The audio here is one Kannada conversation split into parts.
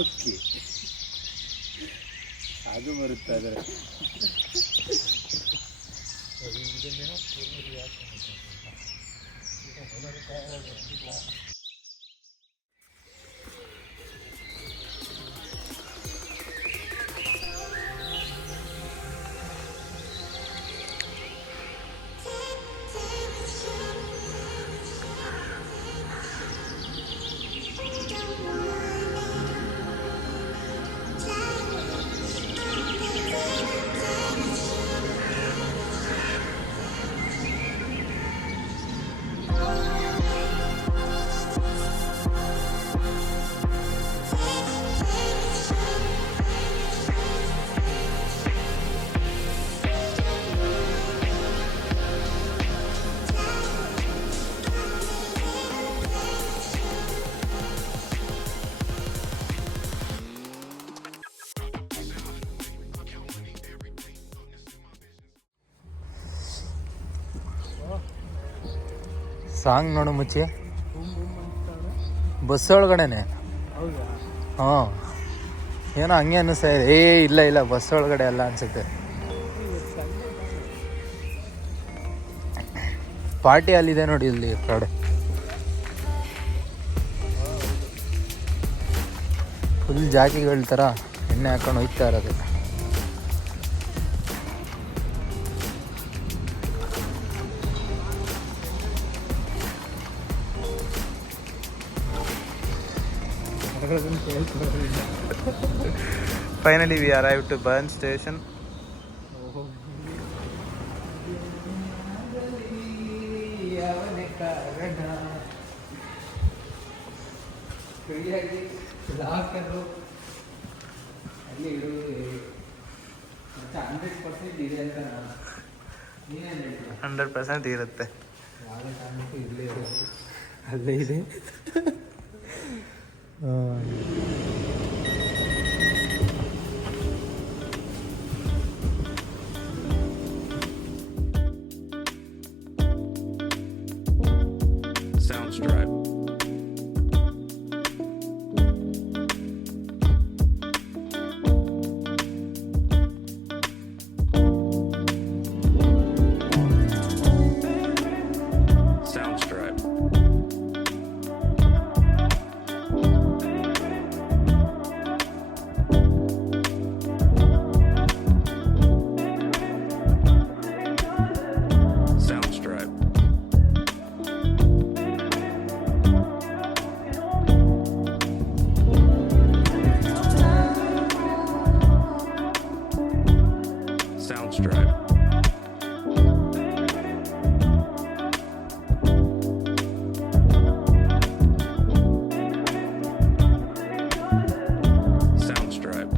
ಓಕೆ ಅದು ಬರುತ್ತೆ ಅದರ ಸಾಂಗ್ ನೋಡು ಮುಚ್ಚಿ ಬಸ್ ಒಳಗಡೆನೆ. ಹಾಂ ಏನೋ ಹಂಗೆ ಅನ್ನಿಸ್ತಾ ಇದೆ. ಇಲ್ಲ ಬಸ್ ಒಳಗಡೆ ಅಲ್ಲ ಅನ್ಸುತ್ತೆ. ಪಾರ್ಟಿ ಅಲ್ಲಿದೆ ನೋಡಿ ಇಲ್ಲಿ ಕಡೆ ಫುಲ್ ಜಾಕಿಗಳ ಥರ ಎಣ್ಣೆ ಹಾಕೊಂಡು ಹೋಗ್ತಾ ಇರೋದು. Finally we arrived to Burn station. Hundred percent ಇರುತ್ತೆ. ಅಲ್ಲೇ ಇದೆ. Soundstripe. Soundstripe. Soundstripe. Soundstripe. Soundstripe.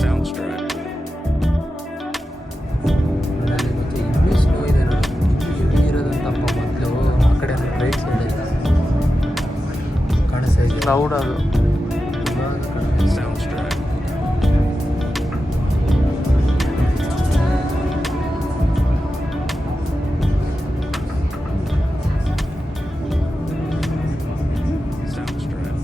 Soundstripe. ಇನ್ನೂ ಸ್ಲೋ ಇದೆ ನೋಡಿ. ಇರೋದಂತಪ್ಪ ಮೊದಲು ಆ ಕಡೆ ರೈಟ್ ಸೈಡ್ ಕಾಣಿಸ್ತಾ ಇದೆ. ಕ್ಲೌಡ್ ಅದು Soundstripe. Soundstripe.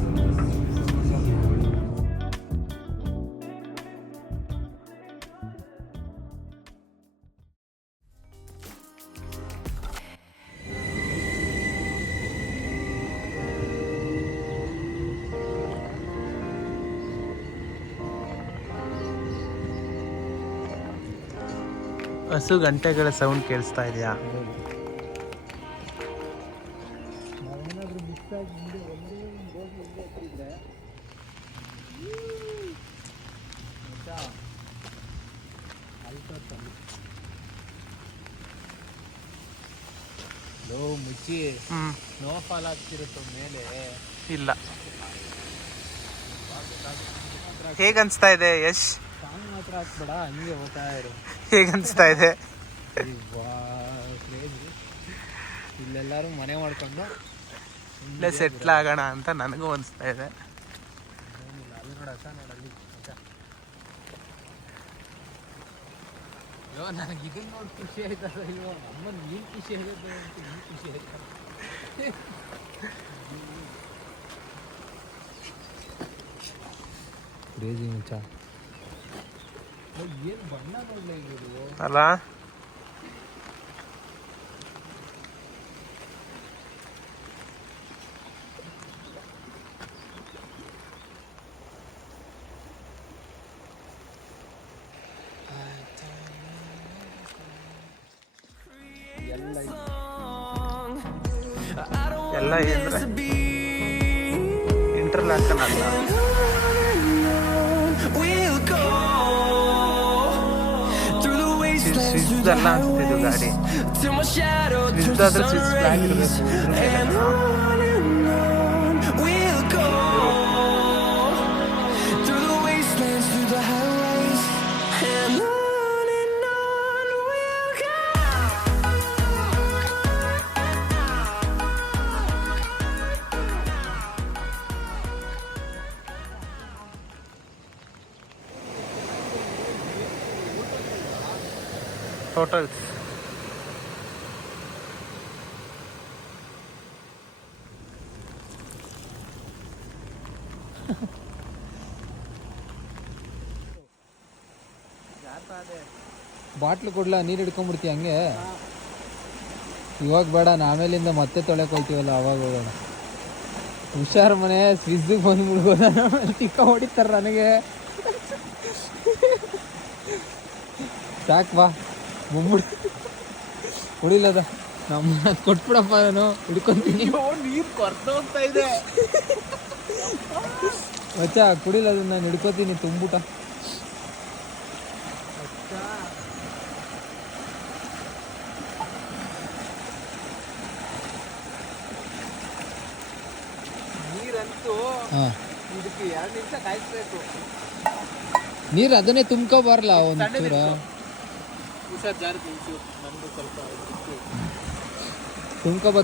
ಹಸು ಗಂಟೆಗಳ ಸೌಂಡ್ ಕೇಳಿಸ್ತಾ ಇದೆಯಾ? ಮುಚ್ಚಿ ಸ್ನೋ ಫಾಲ್ ಆಗ್ತಿರುತ್ತೋ ಮೇಲೆ. ಇಲ್ಲ. ಹೇಗನ್ಸ್ತಾ ಇದೆ ಯಶ್? ಸಾಂಗ್ ಮಾತ್ರ ಹಾಕ್ಬೇಡ, ಹಂಗೆ ಹೋಗ್ತಾ ಇರು. ಹೇಗನ್ಸ್ತಾ ಇದೆ? ಇಲ್ಲೆಲ್ಲರೂ ಮನೆ ಮಾಡ್ಕೊಂಡು ಇಲ್ಲೇ ಸೆಟ್ಲ್ ಆಗೋಣ ಅಂತ ನನಗೂ ಅನಿಸ್ತಾ ಇದೆ. ಅಲ್ಲಿ ನೋಡಕ್ಕ ನೋಡಲ್ಲಿ ಅಯ್ಯೋ ನನಗೆ ಇದನ್ನ ನೋಡಿ ಖುಷಿ ಆಯ್ತದ ಇಲ್ವೋ ಅಮ್ಮ ನೀನು ಖುಷಿ ಆಗುತ್ತೆ ಅಂತ ನೀನು ಖುಷಿ ಆಯ್ತಾ ಕ್ರೇಜಿ ಮುಂಚ ಏನು ಬಣ್ಣ ನೋಡಲೇ ಇದು ಅಲ್ಲ ಎಲ್ಲ ಇಂಟರ್ಲಾಕ್ ಅಲ್ಲ ಸ್ವಿಸ್ದಲ್ಲ ಅನ್ಸ್ತಿದ್ದು ಗಾಡಿ ಸ್ವಿಸ್ದಾದ್ರೆ ಸ್ವಿಸ್ ಫ್ಲಾಗ್ ಇರಬೇಕು ಟೋಟಲ್ಸ್ ಬಾಟ್ಲು ಕೊಡ್ಲಾ ನೀರು ಹಿಡ್ಕೊಂಡ್ಬಿಡ್ತೀಯ ಹಂಗೆ ಇವಾಗ ಬೇಡ ಆಮೇಲಿಂದ ಮತ್ತೆ ತೊಳೆಕ್ ಹೋಗ್ತೀವಲ್ಲ ಅವಾಗ ಹೋಗೋಣ ಹುಷಾರು ಮನೆ ಸ್ವಿಜ್ಗೆ ಬಂದ್ಬಿಡ್ಬೋದ ತಿಕ್ಕ ಹೊಡಿತಾರ ನನಗೆ ಸಾಕು ಬಾ ಬಂದ್ಬಿಡ್ ಹೊಡಿಲ್ಲದ ನಮ್ಮ ಕೊಟ್ಬಿಡಪ್ಪ ನಾನು ಹಿಡ್ಕೊಂತೀನಿ ನೀರು ಕೊರ್ತ ಹೋಗ್ತಾ ಇದೆ ಮಚ್ಚ ಕುಡಿಲದ ನಾನು ಹಿಡ್ಕೋತೀನಿ ತುಂಬಿಟ ನೀರಂತೂ ಇದಕ್ಕೆ 2 ನಿಮಿಷ ಕಾಯಿಸ್ಬೇಕು ನೀರು ಅದನ್ನೇ ತುಂಬ್ಕೋಬಾರಲ್ಲ ಒಂದು ಚೂರ ಹುಷಾರ್ ಜಾರಕ್ಕೆ ಒಂಚೂರು ನಂದು ಸ್ವಲ್ಪ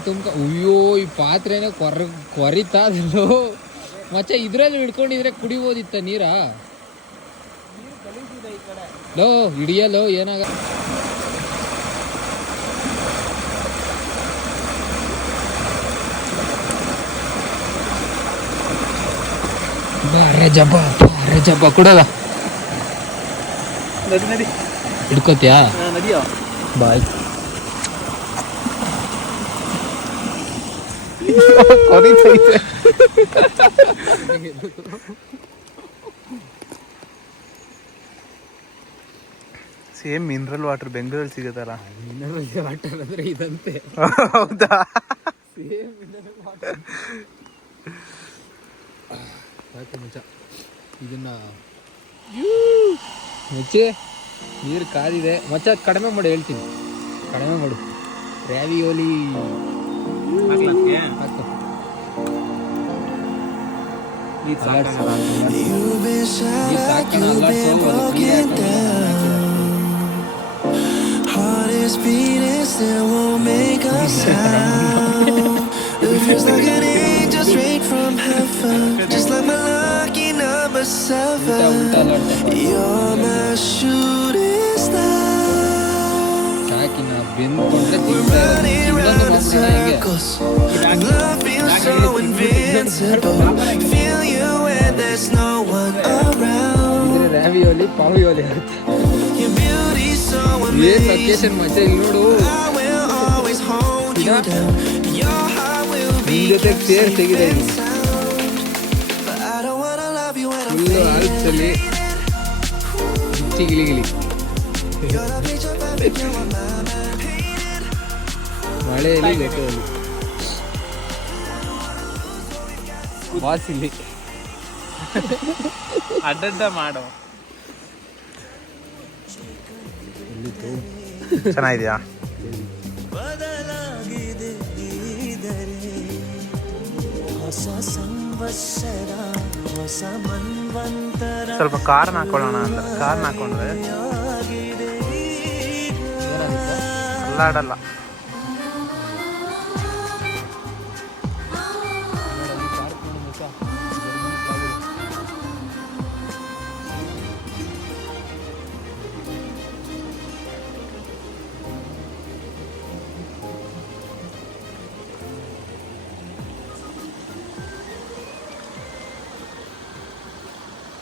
ತುಂಬ್ಕೊ ಅಯ್ಯೋ ಈ ಪಾತ್ರೆನೇ ಕೊರಿತಾದಲ್ಲೋ ಮಚ್ಚ ಇದ್ರಲ್ಲಿ ಹಿಡ್ಕೊಂಡಿದ್ರೆ ಕುಡಿಬೋದಿತ್ತ ನೀರ ಲೋ ಹಿಡಿಯಲ್ಲೋ ಏನಾಗ ಜಬ್ಬ ಕೊಡೋದ ಹಿಡ್ಕೋತಿಯಾ ಬಾಯ್ ಸೇಮ್ ಮಿನರಲ್ ವಾಟರ್ ಬೆಂಗಳೂರಲ್ಲಿ ಸಿಗುತ್ತಲ್ಲ ಮಿನರಲ್ ವಾಟರ್ ಅಂದ್ರೆ ಇದಂತೆ ಹೌದಾ ಸೇಮ್ ಮಿನರಲ್ ವಾಟರ್ ಸಾಕು ಮುಚ್ಚ ಇದನ್ನ ಮುಚ್ಚಿ ನೀರು ಕಾದಿದೆ ಮಚ್ಚ ಕಡಿಮೆ ಮಾಡು ಹೇಳ್ತೀನಿ ಕಡಿಮೆ ಮಾಡು ರ್ಯಾವಿಯೋಲಿ ಹಾಕು It feels like an angel straight from heaven, just like my lucky number 7. You're my shooting star. We're running round in circles. Love feels so invincible. Feel you when there's no one around. ರ್ಯಾವಿಯೋಲಿ ಪಾವಿಯೋಲಿ Your beauty's so ಏನ್ ಲೊಕೇಶನ್ ಮಚ್ಚ ಇಲ್ಲಿ ನೋಡು I will always hold you down. Your heart will be ನಿನ್ ಜೊತೆ ಸೇರ್ ತೆಗಿದೆ but I don't wanna love you when I'm full ಆಲ್ಪ್ಸಲ್ಲಿ ಗಿಲಿ You're the picture perfect, you are my man painted. ಮಳೆಯಲ್ಲಿ ಬೆಟ್ಟದಲ್ಲಿ ವಾಸಿಲ್ಲಿ ಅಡ್ಡಡ್ಡ ಮಾಡೋ ಚೆನ್ನಾಗಿದ್ಯಾ ಸ್ವಲ್ಪ ಕಾರ್ನ ಹಾಕೊಳ್ಳೋಣ ಅಂದ್ರೆ ಕಾರ್ನ ಹಾಕೊಂಡ್ರೆ ಅಲ್ಲಾಡಲ್ಲ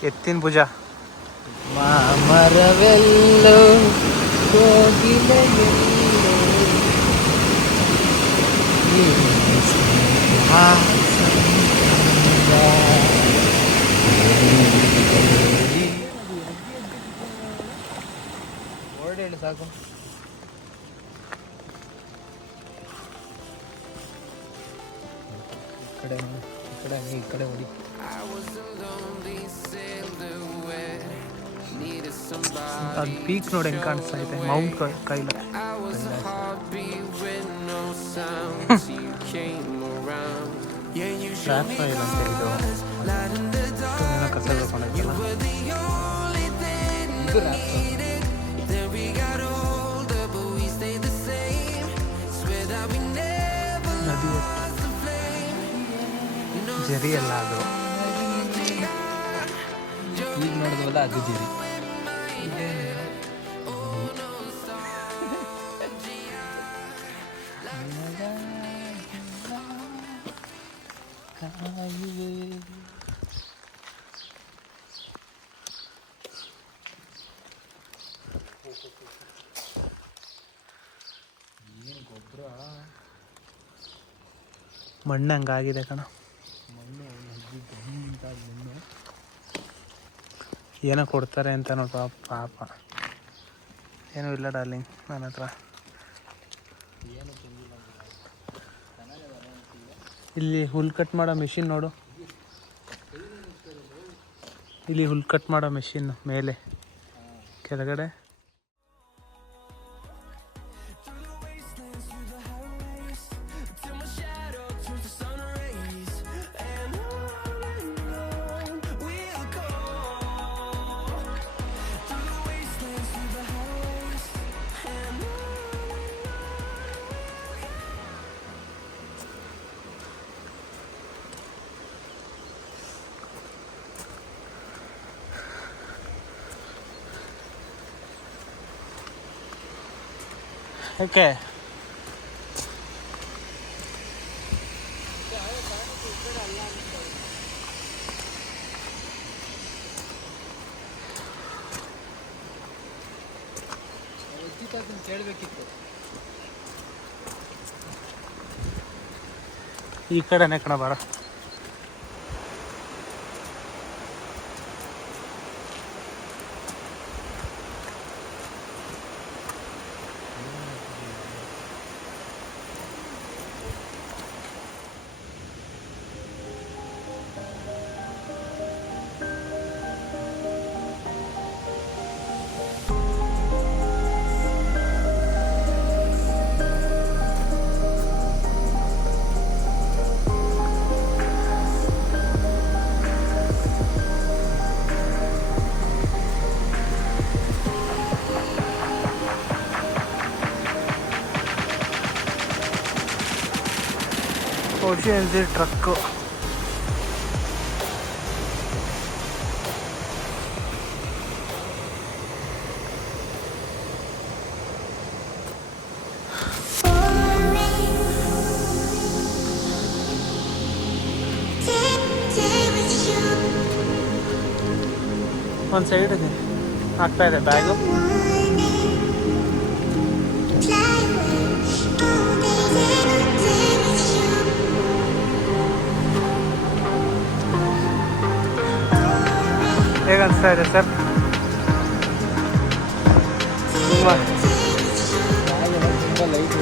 ಎತ್ತಿನ ಭುಜ. ಮರವೆಲ್ಲೋ ಕೋಗಿಲೆಯೆಲ್ಲೋ ಓಡೇಳಿ ಸಾಕು. ಈ ಕಡೆ ಹೊಡಿ. ಅದು ಪೀಕ್ ನೋಡಿ ಹೆಂಗೆ ಕಾಣಿಸ್ತಾ ಇದೆ, ಮೌಂಟ್ ಕೈಲ. ಟ್ರ್ಯಾಪ್ ಆಯಿಲ್ ಅಂತ ಇದು ಕಸ ತಗೊಂಡಿದ್ದಲ್ಲ. ನದಿ ಜರಿ ಅಲ್ಲ ಅದು, ಈಗ ನೋಡಿದ್ವಲ್ಲ ಅದು ಜರಿ. ಏನು ಗೊಬ್ಬರ, ಮಣ್ಣು ಹಂಗಾಗಿದೆ ಕಣ. ಮಣ್ಣು ಏನೋ ಕೊಡ್ತಾರೆ ಅಂತ ನೋಡ್ಪ, ಪಾಪ ಏನೂ ಇಲ್ಲ ಡಾರ್ಲಿಂಗ್ ನನ್ನ ಹತ್ರ. ಇಲ್ಲಿ ಹುಲ್ ಕಟ್ ಮಾಡೋ ಮೆಷಿನ್ ನೋಡು, ಇಲ್ಲಿ ಹುಲ್ ಕಟ್ ಮಾಡೋ ಮೆಷಿನ್ ಮೇಲೆ ಕೆಳಗಡೆ. ಓಕೆ, ಕೇಳಬೇಕಿತ್ತು. ಈ ಕಡೆನೇ ಕಣ ಬಾರ. Ocean truck. ಒಂದು ಸೈಡಿಗೆ ಆಗ್ತಾ ಇದೆ ಬ್ಯಾಗು. ಹೇಗೆ ಅನಿಸ್ತಾ ಇದೆ ಸರ್? ತುಂಬ ಲೈಟ್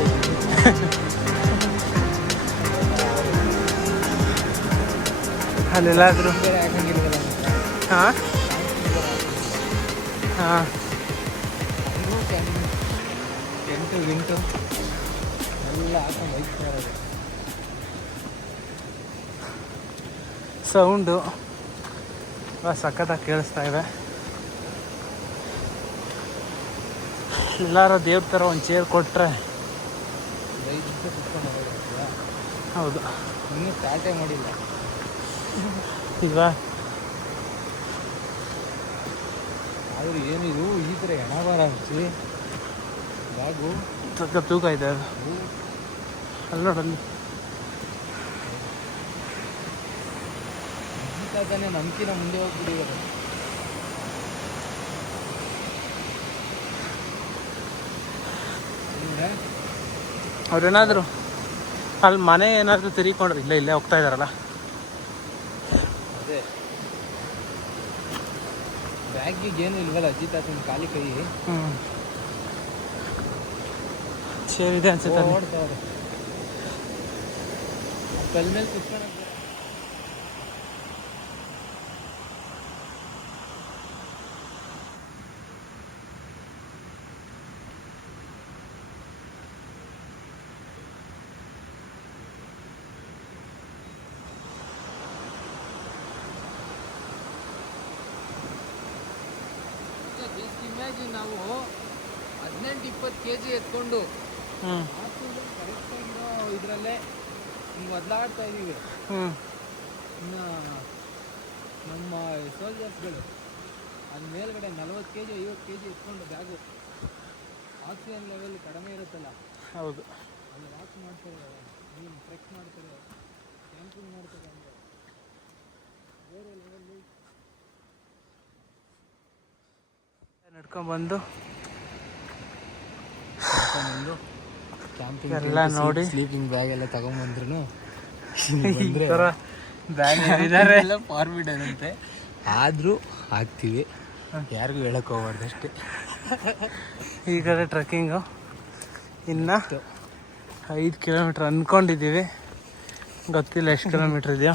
ಅಲ್ಲೆಲ್ಲಾದರೂ ಹಾಂ ಹಾಂ ಟೆಂಟು ಗಿಂಟು ಎಲ್ಲ ಹಾಕೊಂಡು ಬೈಕ್ ಮಾಡೋದು. ಸೌಂಡು ಸಖತ್ತಾಗಿ ಕೇಳಿಸ್ತಾ ಇದೆ. ಎಲ್ಲಾರು ದೇವ್ರ ಥರ ಒಂದು ಚೇರ್ ಕೊಟ್ಟರೆ. ಹೌದು, ಇನ್ನೂ ಸ್ಟಾರ್ಟೇ ಮಾಡಿಲ್ಲ ಈಗ. ಆದರೂ ಏನಿದು ಈ ಥರ ಹೆಣಬಾರ ಹಚ್ಚಿ ಬ್ಯಾಗು ಸ್ವಲ್ಪ ತೂಕ ಇದೆ ಅದು. ಅಲ್ಲಿ ನೋಡಲ್ಲಿ ತಾನೇ ನಮ್ಕಿನ ಮುಂದೆ ಹೋಗ್ಬಿಟ್ಟಿದ್ದಾರೆ. ಅಂದರೆ ಅವ್ರೇನಾದರೂ ಅಲ್ಲಿ ಮನೆ ಏನಾದರೂ ತಿರ್ಕೊಂಡ್ರೆ ಇಲ್ಲೇ ಹೋಗ್ತಾ ಇದ್ದಾರಲ್ಲ. ಅದೇ ಬ್ಯಾಗಿಗೆ ಏನು ಇಲ್ವಲ್ಲ ಅಜ್ಜಿ ತಾತನ ಖಾಲಿ ಕೈ ಸೇರಿದೆ ಅನ್ಸುತ್ತೆ ಅಲ್ಲಿ. ಓಡ್ತಾವ್ರೆ ಕಲ್ ಮೇಲೆ ಕುತ್ಕೊಳ್ಳೋದು. ಇಮ್ಯಾಜಿನ್ ನಾವು 18-20 kg ಎತ್ಕೊಂಡು ಕರೆಕ್ಟಾಗಿರೋ ಇದರಲ್ಲೇ ಹಿಂಗೆ ಒದ್ಲಾಡ್ತಾ ಇದ್ದೀವಿ. ಇನ್ನು ನಮ್ಮ ಸೋಲ್ಜರ್ಸ್ಗಳು ಅದು ಮೇಲ್ಗಡೆ 40 kg 50 kg ಎತ್ಕೊಂಡು ಬ್ಯಾಗು ಆಕ್ಸಿಜನ್ ಲೆವೆಲ್ ಕಡಿಮೆ ಇರುತ್ತಲ್ಲ. ಹೌದು, ಅಲ್ಲಿ ವಾಕ್ ಮಾಡ್ತಾರೆ, ನೀನು ಟ್ರೆಕ್ ಮಾಡ್ತಾರೆ, ಕ್ಯಾಂಪಿಂಗ್ ಮಾಡ್ತಾರೆ ಅಂದರೆ ಬೇರೆ ಲೆವೆಲ್ಲಿ ನಡ್ಕೊಂಡ್ಬಂದು ಕ್ಯಾಂಪಿಂಗ್ ಎಲ್ಲ ನೋಡಿ ಸ್ಲೀಪಿಂಗ್ ಬ್ಯಾಗ್ ಎಲ್ಲ ತಗೊಂಡ್ಬಂದ್ರು ಈ ಥರ ಬ್ಯಾಗ್ ಇದ್ದಾರೆ. ಎಲ್ಲ ಫಾರ್ಮಿಡ್ ಏನಂತೆ, ಆದರೂ ಹಾಕ್ತೀವಿ, ಯಾರಿಗೂ ಹೇಳಕ್ಕೆ ಹೋಗ್ಬಾರ್ದು ಅಷ್ಟೇ. ಈ ಕಡೆ ಟ್ರೆಕ್ಕಿಂಗು ಇನ್ನು 5 ಕಿಲೋಮೀಟ್ರ್ ಅಂದ್ಕೊಂಡಿದ್ದೀವಿ, ಗೊತ್ತಿಲ್ಲ ಎಷ್ಟು ಕಿಲೋಮೀಟ್ರ್ ಇದೆಯೋ.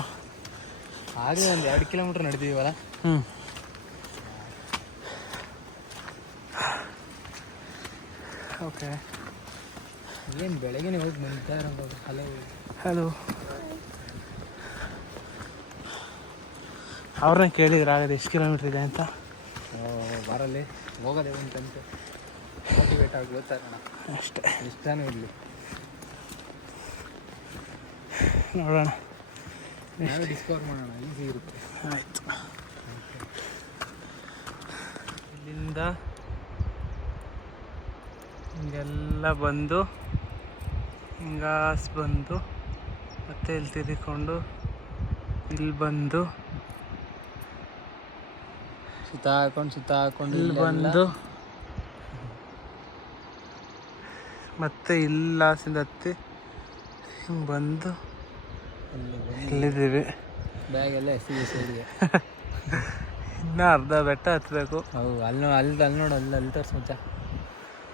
ಆಗಲೇ ಒಂದು 2 ಕಿಲೋಮೀಟ್ರ್ ನಡೆದಿದ್ದೀವಲ್ಲ. ಓಕೆ, ಏನು ಬೆಳಗ್ಗೆ ಹೋಗಿ ಬಂದಿದ್ದೆ ಹಲೋ ಹಲೋ. ಅವ್ರನ್ನ ಕೇಳಿದ್ರೆ ಆಗದೆ ಎಷ್ಟು ಕಿಲೋಮೀಟ್ರ್ ಇದೆ ಅಂತ. ಬರಲಿ ಹೋಗೋದೇ ಅಂತಂತೆ ಮೋಟಿವೇಟ್ ಆಗಿ ಗೊತ್ತಾಗೋಣ ಅಷ್ಟೇ, ಇಷ್ಟನೂ ಇರಲಿ, ನೋಡೋಣ, ನಾವೇ ಡಿಸ್ಕವರ್ ಮಾಡೋಣ, ಈಸಿ ಇರುತ್ತೆ. ಆಯಿತು. ಇಲ್ಲಿಂದ ಹಿಂಗೆಲ್ಲ ಬಂದು ಹಿಂಗಾಸ್ ಬಂದು ಮತ್ತೆ ಇಲ್ಲಿ ತಿರ್ಕೊಂಡು ಇಲ್ಲಿ ಬಂದು ಸುತ್ತ ಹಾಕೊಂಡು ಇಲ್ಲಿ ಬಂದು ಮತ್ತೆ ಇಲ್ಲ ಹತ್ತಿ ಹಿಂಗೆ ಬಂದು ಇಲ್ಲಿದ್ದೀವಿ. ಬ್ಯಾಗೆಲ್ಲ ಎಸ್ಟಿಗೆ ಸೈಡ್ಗೆ ಇನ್ನೂ ಅರ್ಧ ಬೆಟ್ಟ ಹತ್ತಬೇಕು. ಹೌದು, ಅಲ್ಲಿ ನೋಡು, ಅಲ್ಲಿ ತೋರಿಸ್ ಮಚ್ಚ,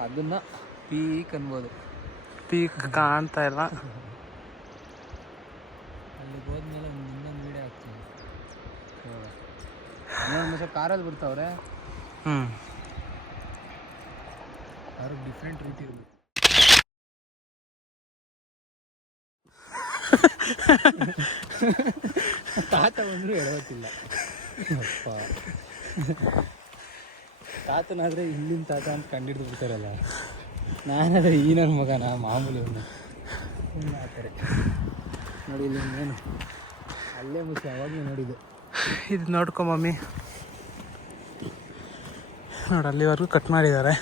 ಅದನ್ನು ಪೀಕ್ ಅನ್ಬೋದು. ಪೀಕ್ ಕಾಣ್ತಾ ಇಲ್ಲ. ಅಲ್ಲಿಗೆ ಹೋದ್ಮೇಲೆ ಇನ್ನೊಂದು ವೀಡಿಯೋ ಹಾಕ್ತೀನಿ. ಇನ್ನೊಂದು ಮಚ್ಚ ಕಾರಲ್ಲಿ ಬಿಡ್ತಾವ್ರೆ, ಅವ್ರಿಗೆ ಡಿಫ್ರೆಂಟ್ ರೀತಿ ಇರಬೇಕು. ತಾತ ಬಂದರೂ ಹೇಳೋಕ್ಕಿಲ್ಲ. ಅಪ್ಪ ತಾತನಾದರೆ ಇಲ್ಲಿನ ತಾತ ಅಂತ ಕಂಡಿಡ್ದು ಬಿಡ್ತಾರಲ್ಲ, ನಾನಾದರೆ ಈ ನನ್ನ ಮಗನ ಮಾಮೂಲಿ ಅವನು ಆ ಥರ ನೋಡಿ. ಇಲ್ಲಿ ಇನ್ನೇನು ಅಲ್ಲೇ ಮುಚ್ಚಿ ಅವಾಗಲೇ ನೋಡಿದ್ದು. ಇದು ನೋಡ್ಕೊ ಮಮ್ಮಿ, ನೋಡಿ ಅಲ್ಲಿವರೆಗೂ ಕಟ್ ಮಾಡಿದ್ದಾರೆ.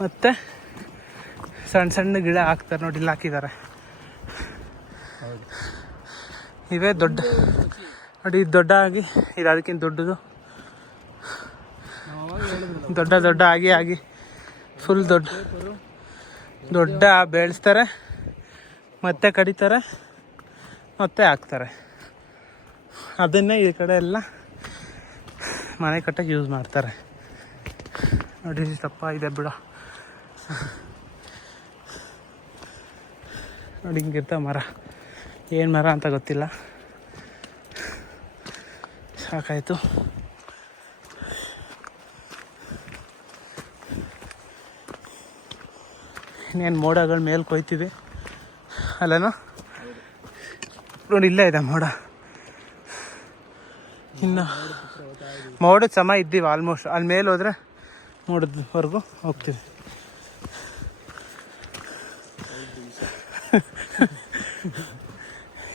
ಮತ್ತು ಸಣ್ಣ ಸಣ್ಣ ಗಿಡ ಹಾಕ್ತಾರೆ ನೋಡಿ, ಇಲ್ಲಿ ಹಾಕಿದ್ದಾರೆ. ಹೌದು, ಇವೇ ದೊಡ್ಡ ನೋಡಿ, ಇದು ದೊಡ್ಡ ಆಗಿ ಇದು ಅದಕ್ಕಿಂತ ದೊಡ್ಡದು, ದೊಡ್ಡ ಆಗಿ ಫುಲ್ ದೊಡ್ಡ ಬೆಳೆಸ್ತಾರೆ, ಮತ್ತೆ ಕಡಿತಾರೆ, ಮತ್ತೆ ಹಾಕ್ತಾರೆ. ಅದನ್ನೇ ಈ ಕಡೆ ಎಲ್ಲ ಮನೆ ಕಟ್ಟಕ್ಕೆ ಯೂಸ್ ಮಾಡ್ತಾರೆ. ನೋಡಿ ತಪ್ಪ ಇದೆ ಬಿಡ, ನೋಡಿ ಹಿಂಗಿರ್ತಾವ ಮರ. ಏನು ಮರ ಅಂತ ಗೊತ್ತಿಲ್ಲ. ಸಾಕಾಯಿತು. ಇನ್ನೇನು ಮೋಡಗಳ ಮೇಲೆ ಕೊಯ್ತೀವಿ ಅಲ್ಲನೋ ನೋಡಿ, ಇಲ್ಲೇ ಇದೆ ಮೋಡ. ಇನ್ನು ಮೋಡದ ಸಮ ಇದ್ದೀವಿ ಆಲ್ಮೋಸ್ಟ್. ಅಲ್ಲಿ ಮೇಲೆ ಹೋದರೆ ಮೋಡದವರೆಗೂ ಹೋಗ್ತೀವಿ.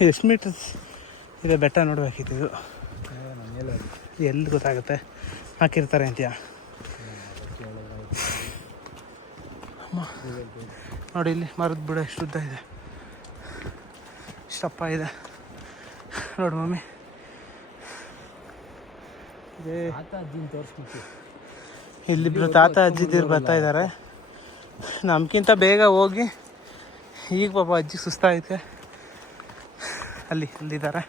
ಎಷ್ಟು ಮೀಟರ್ ಇದೆ ಬೆಟ್ಟ ನೋಡ್ಬೇಕಿತ್ತು. ಇದು ಎಲ್ಲಿ ಗೊತ್ತಾಗುತ್ತೆ, ಹಾಕಿರ್ತಾರೆ ಅಂತೀಯ. ನೋಡಿ ಇಲ್ಲಿ ಮರದ ಬುಡ ಎಷ್ಟು ಉದ್ದ ಇದೆ, ಇಷ್ಟಪ್ಪ ಇದೆ ನೋಡು ಮಮ್ಮಿ. ಇದೇ ಅಜ್ಜಿನ ತೋರಿಸ್ಬಿಟ್ಟು ಇಲ್ಲಿಬ್ರು ತಾತ ಅಜ್ಜಿದಿರು ಬರ್ತಾ ಇದ್ದಾರೆ. ನಮ್ಗಿಂತ ಬೇಗ ಹೋಗಿ ಈಗ ಪಾಪ ಅಜ್ಜಿ ಸುಸ್ತಾಗೈತೆ. ಅಲ್ಲಿದ್ದಾರೆ.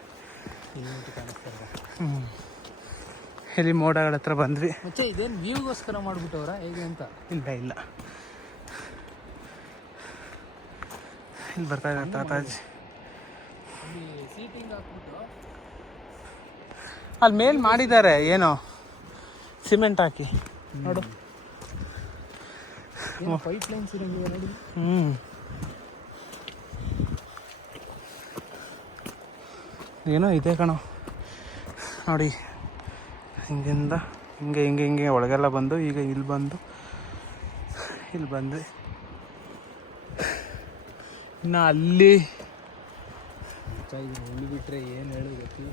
ಇಲ್ಲಿ ಮೋಡಗಳ ಹತ್ರ ಬಂದ್ವಿ. ಮತ್ತೆ ಇದೇನು ವ್ಯೂಗೋಸ್ಕರ ಮಾಡ್ಬಿಟ್ಟವ್ರ ಹೇಗೆ ಅಂತ? ಇಲ್ಲ ಇಲ್ಲಿ ಬರ್ತಾ ಇದ್ದಾರೆ ತಾತಾಜಿ. ಸೀಟಿಂಗ್ ಹಾಕ್ಬಿಟ್ಟು ಅಲ್ಲಿ ಮೇಲ್ ಮಾಡಿದ್ದಾರೆ ಏನೋ ಸಿಮೆಂಟ್ ಹಾಕಿ ನೋಡು. ಪೈಪ್ ಲೈನ್ಸ್ ಇರಂಗಿವೆ ನೋಡಿ. ಏನೋ ಇದೆ ಕಣೋ ನೋಡಿ. ಹಿಂಗಿಂದ ಹಿಂಗೆ ಒಳಗೆಲ್ಲ ಬಂದು ಈಗ ಇಲ್ಲಿ ಬಂದ್ವಿ. ಇನ್ನು ಅಲ್ಲಿ ಉಳ್ಳಿ ಬಿಟ್ರೆ ಏನು ಹೇಳೋದು ಗೊತ್ತಿಲ್ಲ.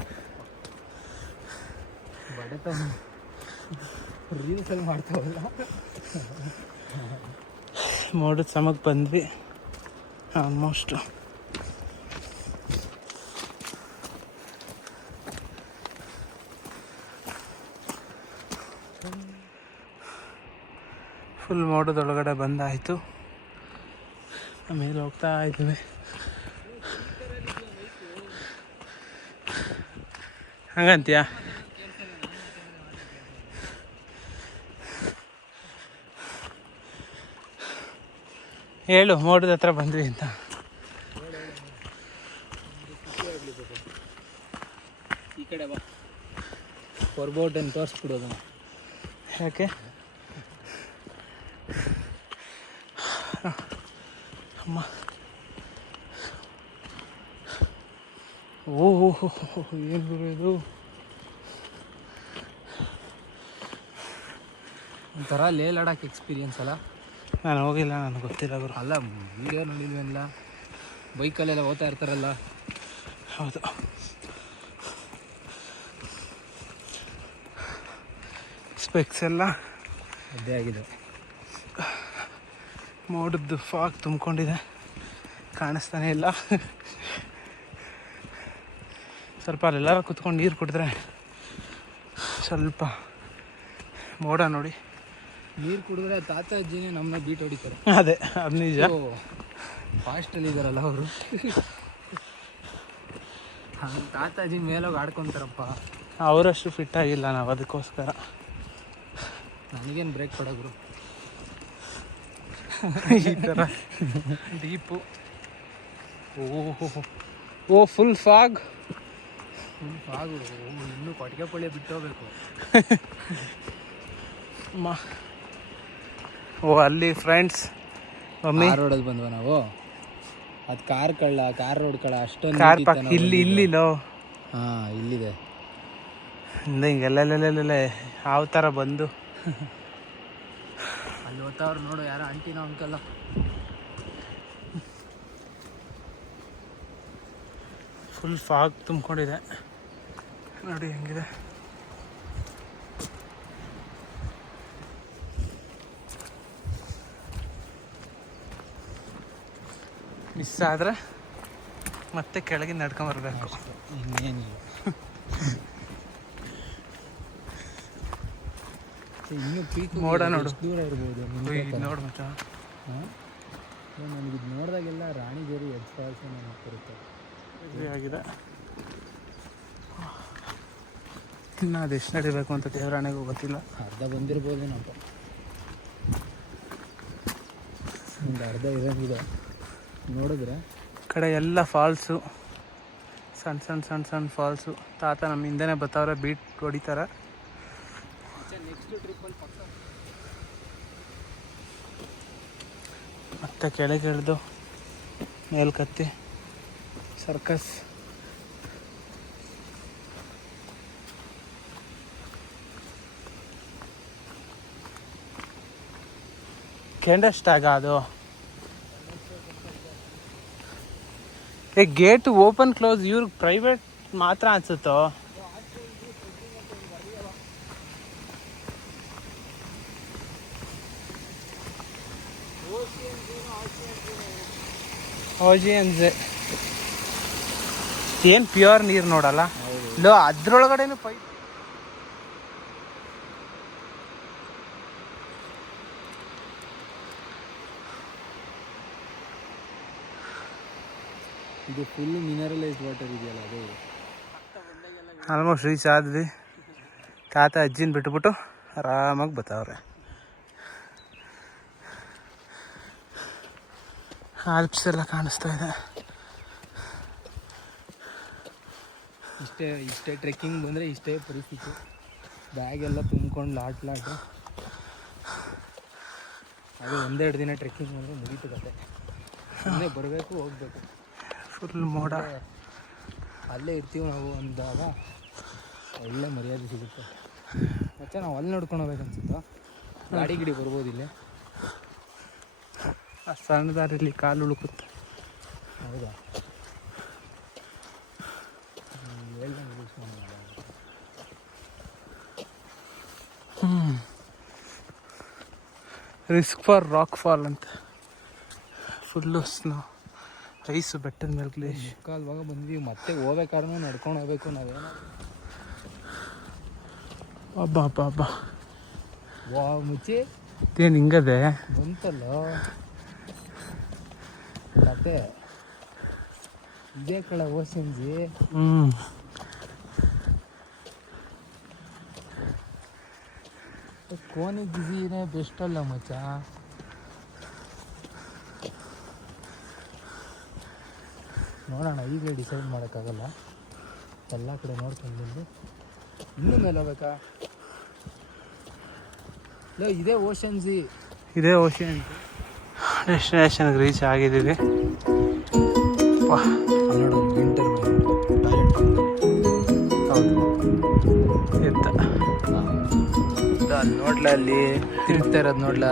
ಬಡತನ ರೀಲ್ಸಲ್ಲಿ ಮಾಡ್ತಾವಲ್ಲ. ಮೋಡದ ಸಮಕ್ಕೆ ಬಂದ್ವಿ ಆಲ್ಮೋಸ್ಟ್. ಫುಲ್ ಮೋಡದೊಳಗಡೆ ಬಂದಾಯಿತು. ಆಮೇಲೆ ಹೋಗ್ತಾ ಇದ್ದೀವಿ. ಹಂಗಂತೀಯ? ಹೇಳು ಮೋಡದ ಹತ್ರ ಬಂದ್ವಿ ಅಂತ. ಈ ಕಡೆ ಬಾ, ಹೊರ್ಬೋಟನ್ನು ತೋರಿಸ್ಬಿಡೋದು. ಯಾಕೆ? ಅಮ್ಮ ಓಹೋ ಏನು ಗುರು ಇದು? ಒಂಥರ ಲೇ ಲಡಾಖ್ ಎಕ್ಸ್ಪೀರಿಯನ್ಸ್ ಅಲ್ಲ? ನಾನು ಹೋಗಿಲ್ಲ, ನನಗೆ ಗೊತ್ತಿಲ್ಲ ಗುರು. ಅಲ್ಲ, ವಿಡಿಯೋ ನೋಡಿಲ್ವೇನಿಲ್ಲ, ಬೈಕಲ್ಲೆಲ್ಲ ಹೋಗ್ತಾ ಇರ್ತಾರಲ್ಲ. ಹೌದು. ಸ್ಪೆಕ್ಸ್ ಎಲ್ಲ ಅದೇ ಆಗಿದೆ. ಮೋಡದ್ದು ಫಾಗ್ ತುಂಬಿಕೊಂಡಿದೆ, ಕಾಣಿಸ್ತಾನೆ ಇಲ್ಲ. ಸ್ವಲ್ಪ ಅಲ್ಲೆಲ್ಲರೂ ಕುತ್ಕೊಂಡು ನೀರು ಕುಡಿದ್ರೆ ಸ್ವಲ್ಪ ಮೋಡ ನೋಡಿ. ನೀರು ಕುಡಿದ್ರೆ ತಾತ ಅಜ್ಜಿನೇ ನಮ್ಮನ್ನ ಬೀಟ್ ಹೊಡಿತಾರೆ. ಅದೇ ಅದು ನಿಜ. ಫಾಸ್ಟಲ್ಲಿ ಇದ್ದಾರಲ್ಲ ಅವರು. ತಾತ ಅಜ್ಜಿ ಮೇಲೋಗಿ ಆಡ್ಕೊತಾರಪ್ಪ. ಅವರಷ್ಟು ಫಿಟ್ ಆಗಿಲ್ಲ ನಾವು, ಅದಕ್ಕೋಸ್ಕರ. ನನಗೇನು ಬ್ರೇಕ್ ಕೊಡೋರು ಈ ಥರ ಡೀಪು. ಓ ಫುಲ್ ಫಾಗ್. ಇನ್ನೂ ಕೊಟ್ಟಿಗೆ ಪಳ್ಳಿ ಬಿಟ್ಟೋಗ್ಬೇಕು. ಓ ಅಲ್ಲಿ ಫ್ರೆಂಡ್ಸ್ ಮಮ್ಮಿ ರೋಡಲ್ಲಿ ಬಂದ್ವ ನಾವು. ಅದು ಕಾರ್ ರೋಡ್ ಕಳ್ಳ ಅಷ್ಟೊಂದು ಕಾರ್ ಪಾರ್ಕ್ ಇಲ್ಲಿಲೋ. ಹಾಂ, ಇಲ್ಲಿದೆ. ಹಿಂಗೆಲ್ಲ ಯಾವ ಥರ ಬಂದು ಅಲ್ಲಿ ಓದ್ತಾವ್ರು ನೋಡು, ಯಾರೋ ಆಂಟಿನ ಅಂಕಲ್ಲ. ಫುಲ್ ಫಾಗ್ ತುಂಬಿಕೊಂಡಿದೆ ನೋಡಿ ಹೆಂಗಿದೆ. ಮಿಸ್ ಆದರೆ ಮತ್ತೆ ಕೆಳಗೆ ನಡ್ಕೊಂಬರ್ಬೇಕು. ಇನ್ನೇನಿಲ್ಲ. ಇನ್ನೂ ಪೀಕ್ ಮೋಡ ನೋಡು, ದೂರ ಇರ್ಬೋದು. ನೋಡು ಮಚ್ಚ. ನನಗೆ ಇದು ನೋಡಿದಾಗೆಲ್ಲ ರಾಣಿಗೇರಿ ಎಡ್ ಫಾಲ್ಸ್ ನೆನಪಿರುತ್ತೆ. ಆಗಿದೆ. ಇನ್ನು ಅದೆಷ್ಟು ನಡಿಬೇಕು ಅಂತ ದೇವರಾಣೆಗೂ ಗೊತ್ತಿಲ್ಲ. ಅರ್ಧ ಬಂದಿರ್ಬೋದು ನಮ್ಮ ಒಂದು ಅರ್ಧ ಇರೋಂಗಿದೆ ನೋಡಿದ್ರೆ. ಕಡೆ ಎಲ್ಲ ಫಾಲ್ಸು, ಸಣ್ಣ ಫಾಲ್ಸು. ತಾತ ನಮ್ಮ ಹಿಂದೆನೇ ಬರ್ತಾವ್ರೆ, ಬೀಟ್ ಹೊಡಿತಾರೆ. ನೆಕ್ಸ್ಟ್ ಟ್ರಿಪ್ಪಲ್ಲಿ ಪಕ್ಕ ಮತ್ತೆ ಕೆಳಗೆ ಇಳಿದು ಮೇಲ್ಕತ್ತಿ ಸರ್ಕಸ್. ಕೆಂಡಷ್ಟಾಗ ಅದು ಗೇಟ್ ಓಪನ್ ಕ್ಲೋಸ್ ಇವ್ರಿಗೆ ಪ್ರೈವೇಟ್ ಮಾತ್ರ ಅನ್ಸುತ್ತೋ. ಓಜಿಯನ್ಸ್ ಏನು ಪ್ಯೂರ್ ನೀರು ನೋಡಲ್ಲ ಲೋ, ಅದ್ರೊಳಗಡೆನು ಪೈಪ್. ಇದು ಫುಲ್ ಮಿನರಲೈಸ್ಡ್ ವಾಟರ್ ಇದೆಯಲ್ಲ ಅದು. ಆಲ್ಮೋಸ್ಟ್ ರೀಚ್ ಆದ್ವಿ. ತಾತ ಅಜ್ಜಿನ ಬಿಟ್ಬಿಟ್ಟು ಆರಾಮಾಗಿ ಬರ್ತಾವ್ರೆ. ಆಲ್ಪ್ಸ್ ಎಲ್ಲ ಕಾಣಿಸ್ತಾ ಇದೆ. ಇಷ್ಟೇ ಟ್ರೆಕ್ಕಿಂಗ್ ಬಂದರೆ ಇಷ್ಟೇ ಪರಿಸ್ಥಿತಿ. ಬ್ಯಾಗೆಲ್ಲ ತುಂಬ್ಕೊಂಡು ಲಾಟು ಅದು ಒಂದೆರಡು ದಿನ ಟ್ರೆಕ್ಕಿಂಗ್ ಬಂದರೆ ಮುಗೀತು ಕತೆ. ಸುಮ್ಮನೆ ಬರಬೇಕು ಹೋಗಬೇಕು. ಫುಲ್ ಮೋಡ. ಅಲ್ಲೇ ಇರ್ತೀವಿ ನಾವು ಅಂದಾಗ ಒಳ್ಳೆ ಮರ್ಯಾದೆ ಸಿಗುತ್ತೆ. ಮತ್ತು ನಾವು ಅಲ್ಲಿ ನೋಡ್ಕೊಂಡು ಹೋಗ್ಬೇಕನ್ಸುತ್ತಾ, ಗಾಡಿ ಗಿಡಿ ಬರ್ಬೋದಿಲ್ಲ. ಆ ಸಣ್ಣ ದಾರಿಯಲ್ಲಿ ಕಾಲು ಉಳುಕುತ್ತೆ. ಹೌದಾ? ರಿಸ್ಕ್ ಫಾರ್ ರಾಕ್ ಫಾಲ್ ಅಂತ. ಫುಲ್ಲು ಸ್ನೋ, ಐಸು ಬೆಟ್ಟದ ಮೇಲೆ ಗ್ಲೇಶ್. ಮುಕ್ಕಾಲ್ವಾಗ ಬಂದ್ವಿ. ಮತ್ತೆ ಹೋಗ್ಬೇಕಾದ್ರೂ ನಡ್ಕೊಂಡು ಹೋಗ್ಬೇಕು ನಾವೇನೋ. ಅಬ್ಬ ವಾ ಮುಚ್ಚಿ ಏನು ಹಿಂಗದೆ ಬಂತಲ್ಲ ಕತೆ. ಇದೇ ಕಳ ಓಸಂಜಿ. ಕೋನಿ ಬಿಸಿನೇ ಬೆಸ್ಟ್ ಅಲ್ಲ ಮಚ್ಚ. ನೋಡೋಣ, ಈಗಲೇ ಡಿಸೈಡ್ ಮಾಡೋಕ್ಕಾಗಲ್ಲ. ಎಲ್ಲ ಕಡೆ ನೋಡ್ಕೊಂಡು ಇನ್ನೂ ಮೇಲೆ ಹೋಗ್ಬೇಕಾ? ಇಲ್ಲ, ಇದೇ ಓಷನ್ಜಿ. ಇದೇ ಓಷನ್ ಡೆಸ್ಟಿನೇಷನ್ಗೆ ರೀಚ್ ಆಗಿದ್ದೀವಿ. ನೋಡು, ವಿಂಟರ್ ಎತ್ತ ಅಲ್ಲಿ ನೋಡ್ಲ, ಅಲ್ಲಿ ತಿರುಗ್ತಾ ಇರೋದು ನೋಡ್ಲಾ.